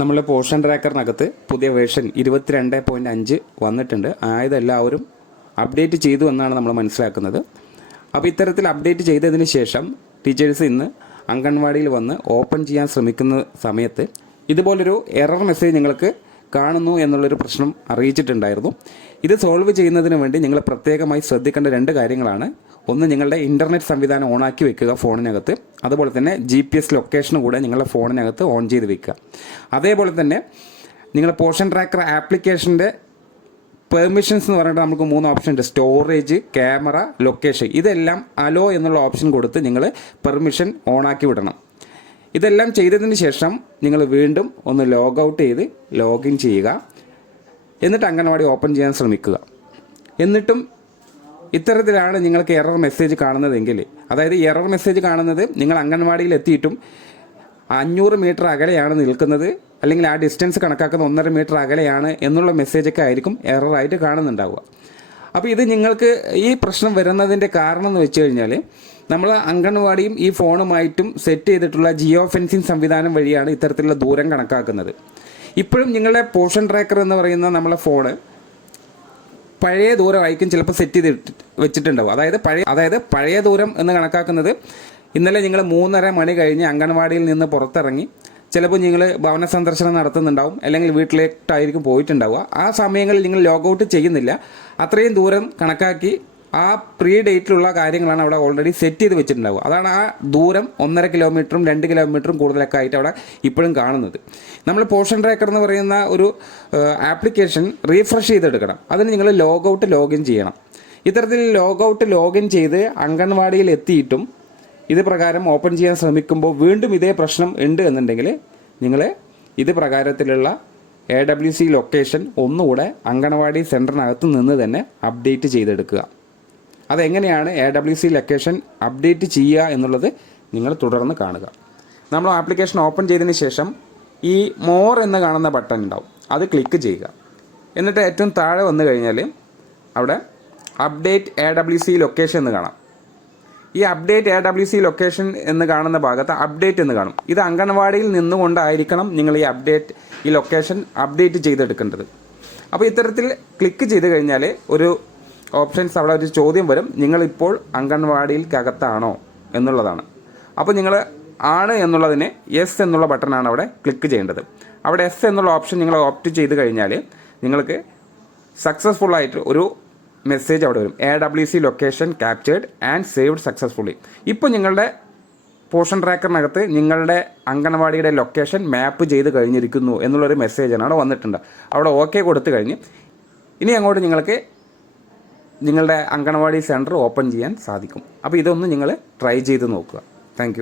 നമ്മളെ പോർഷൻ ട്രാക്കറിനകത്ത് പുതിയ വേർഷൻ 22.5 വന്നിട്ടുണ്ട്. ആയതെല്ലാവരും അപ്ഡേറ്റ് ചെയ്തു എന്നാണ് നമ്മൾ മനസ്സിലാക്കുന്നത്. അപ്പോൾ ഇത്തരത്തിൽ അപ്ഡേറ്റ് ചെയ്തതിന് ശേഷം ടീച്ചേഴ്സ് ഇന്ന് അംഗൻവാടിയിൽ വന്ന് ഓപ്പൺ ചെയ്യാൻ ശ്രമിക്കുന്ന സമയത്ത് ഇതുപോലൊരു എറർ മെസ്സേജ് നിങ്ങൾക്ക് കാണുന്നു എന്നുള്ളൊരു പ്രശ്നം അറിയിച്ചിട്ടുണ്ടായിരുന്നു. ഇത് സോൾവ് ചെയ്യുന്നതിന് വേണ്ടി നിങ്ങൾ പ്രത്യേകമായി ശ്രദ്ധിക്കേണ്ട രണ്ട് കാര്യങ്ങളാണ്. ഒന്ന്, നിങ്ങളുടെ ഇൻ്റർനെറ്റ് സംവിധാനം ഓണാക്കി വെക്കുക ഫോണിനകത്ത്. അതുപോലെ തന്നെ GPS ലൊക്കേഷനും കൂടെ നിങ്ങളുടെ ഫോണിനകത്ത് ഓൺ ചെയ്ത് വെക്കുക. അതേപോലെ തന്നെ നിങ്ങളുടെ പോർഷൻ ട്രാക്കർ ആപ്ലിക്കേഷൻ്റെ പെർമിഷൻസ് എന്ന് പറഞ്ഞിട്ട് നമുക്ക് 3 ഓപ്ഷൻ ഉണ്ട്: സ്റ്റോറേജ്, ക്യാമറ, ലൊക്കേഷൻ. ഇതെല്ലാം അലോ എന്നുള്ള ഓപ്ഷൻ കൊടുത്ത് നിങ്ങൾ പെർമിഷൻ ഓണാക്കി വിടണം. ഇതെല്ലാം ചെയ്തതിന് ശേഷം നിങ്ങൾ വീണ്ടും ഒന്ന് ലോഗ് ഔട്ട് ചെയ്ത് ലോഗിൻ ചെയ്യുക. എന്നിട്ട് അംഗൻവാടി ഓപ്പൺ ചെയ്യാൻ ശ്രമിക്കുക. എന്നിട്ടും ഇത്തരത്തിലാണ് നിങ്ങൾക്ക് എറർ മെസ്സേജ് കാണുന്നതെങ്കിൽ, അതായത് എറർ മെസ്സേജ് കാണുന്നത് നിങ്ങൾ അംഗൻവാടിയിൽ എത്തിയിട്ടും 500 മീറ്റർ അകലെയാണ് നിൽക്കുന്നത്, അല്ലെങ്കിൽ ആ ഡിസ്റ്റൻസ് കണക്കാക്കുന്ന 1.5 മീറ്റർ അകലെയാണ് എന്നുള്ള മെസ്സേജൊക്കെ ആയിരിക്കും എററായിട്ട് കാണുന്നുണ്ടാവുക. അപ്പോൾ ഇത് നിങ്ങൾക്ക് ഈ പ്രശ്നം വരുന്നതിൻ്റെ കാരണം എന്ന് വെച്ച് കഴിഞ്ഞാൽ, നമ്മൾ അംഗൻവാടിയും ഈ ഫോണുമായിട്ടും സെറ്റ് ചെയ്തിട്ടുള്ള ജിയോ ഫെൻസിങ് സംവിധാനം വഴിയാണ് ഇത്തരത്തിലുള്ള ദൂരം കണക്കാക്കുന്നത്. ഇപ്പോഴും നിങ്ങളുടെ പോർഷൻ ട്രാക്കർ എന്ന് പറയുന്ന നമ്മളെ ഫോണ് പഴയ ദൂരമായിരിക്കും ചിലപ്പോൾ സെറ്റ് ചെയ്ത് വെച്ചിട്ടുണ്ടാവും. അതായത് പഴയ ദൂരം എന്ന് കണക്കാക്കുന്നത്, ഇന്നലെ നിങ്ങൾ 3:30 മണി കഴിഞ്ഞ് അംഗൻവാടിയിൽ നിന്ന് പുറത്തിറങ്ങി ചിലപ്പോൾ നിങ്ങൾ ഭവന സന്ദർശനം നടത്തുന്നുണ്ടാവും, അല്ലെങ്കിൽ വീട്ടിലേക്കായിരിക്കും പോയിട്ടുണ്ടാവുക. ആ സമയങ്ങളിൽ നിങ്ങൾ ലോഗൗട്ട് ചെയ്യുന്നില്ല. അത്രയും ദൂരം കണക്കാക്കി ആ പ്രീ ഡേറ്റിലുള്ള കാര്യങ്ങളാണ് അവിടെ ഓൾറെഡി സെറ്റ് ചെയ്ത് വെച്ചിട്ടുണ്ടാവുക. അതാണ് ആ ദൂരം 1.5 കിലോമീറ്ററും 2 കിലോമീറ്ററും കൂടുതലൊക്കെ ആയിട്ട് അവിടെ ഇപ്പോഴും കാണുന്നത്. നമ്മൾ പോർഷൻ ട്രാക്കർ എന്ന് പറയുന്ന ഒരു ആപ്ലിക്കേഷൻ റീഫ്രഷ് ചെയ്തെടുക്കണം. അതിന് നിങ്ങൾ ലോഗൗട്ട് ലോഗിൻ ചെയ്യണം. ഇത്തരത്തിൽ ലോഗൗട്ട് ലോഗിൻ ചെയ്ത് അംഗൻവാടിയിൽ എത്തിയിട്ടും ഇത് പ്രകാരം ഓപ്പൺ ചെയ്യാൻ ശ്രമിക്കുമ്പോൾ വീണ്ടും ഇതേ പ്രശ്നം ഉണ്ട് എന്നുണ്ടെങ്കിൽ, നിങ്ങൾ ഇത് പ്രകാരത്തിലുള്ള AWC ലൊക്കേഷൻ ഒന്നുകൂടെ അംഗൻവാടി സെൻറ്ററിനകത്ത് നിന്ന് തന്നെ അപ്ഡേറ്റ് ചെയ്തെടുക്കുക. അതെങ്ങനെയാണ് AWC ലൊക്കേഷൻ അപ്ഡേറ്റ് ചെയ്യുക എന്നുള്ളത് നിങ്ങൾ തുടർന്ന് കാണുക. നമ്മൾ ആപ്ലിക്കേഷൻ ഓപ്പൺ ചെയ്തതിന് ശേഷം ഈ മോർ എന്ന് കാണുന്ന ബട്ടൺ ഉണ്ടാവും, അത് ക്ലിക്ക് ചെയ്യുക. എന്നിട്ട് ഏറ്റവും താഴെ വന്നു കഴിഞ്ഞാൽ അവിടെ അപ്ഡേറ്റ് AWC ലൊക്കേഷൻ എന്ന് കാണാം. ഈ അപ്ഡേറ്റ് AWC ലൊക്കേഷൻ എന്ന് കാണുന്ന ഭാഗത്ത് അപ്ഡേറ്റ് എന്ന് കാണും. ഇത് അംഗൻവാടിയിൽ നിന്നുകൊണ്ടായിരിക്കണം നിങ്ങൾ ഈ ലൊക്കേഷൻ അപ്ഡേറ്റ് ചെയ്തെടുക്കേണ്ടത്. അപ്പോൾ ഇത്തരത്തിൽ ക്ലിക്ക് ചെയ്ത് കഴിഞ്ഞാൽ ഒരു ഓപ്ഷൻസ് അവിടെ ഒരു ചോദ്യം വരും, നിങ്ങളിപ്പോൾ അംഗൻവാടിയിൽക്കകത്താണോ എന്നുള്ളതാണ്. അപ്പോൾ നിങ്ങൾ ആണ് എന്നുള്ളതിന് യെസ് എന്നുള്ള ബട്ടണാണ് അവിടെ ക്ലിക്ക് ചെയ്യേണ്ടത്. അവിടെ യെസ് എന്നുള്ള ഓപ്ഷൻ നിങ്ങൾ ഓപ്റ്റ് ചെയ്ത് കഴിഞ്ഞാൽ നിങ്ങൾക്ക് സക്സസ്ഫുള്ളായിട്ട് ഒരു മെസ്സേജ് അവിടെ വരും: AWC location captured and saved successfully. ഇപ്പോൾ നിങ്ങളുടെ പോർഷൻ ട്രാക്കറിനകത്ത് നിങ്ങളുടെ അംഗൻവാടിയുടെ ലൊക്കേഷൻ മാപ്പ് ചെയ്ത് കഴിഞ്ഞിരിക്കുന്നു എന്നുള്ളൊരു മെസ്സേജാണ് അവിടെ വന്നിട്ടുണ്ട്. അവിടെ ഓക്കെ കൊടുത്തു കഴിഞ്ഞ് ഇനി അങ്ങോട്ട് നിങ്ങൾക്ക് നിങ്ങളുടെ അംഗൻവാടി സെൻറ്റർ ഓപ്പൺ ചെയ്യാൻ സാധിക്കും. അപ്പോൾ ഇതൊന്ന് നിങ്ങൾ ട്രൈ ചെയ്ത് നോക്കുക. താങ്ക്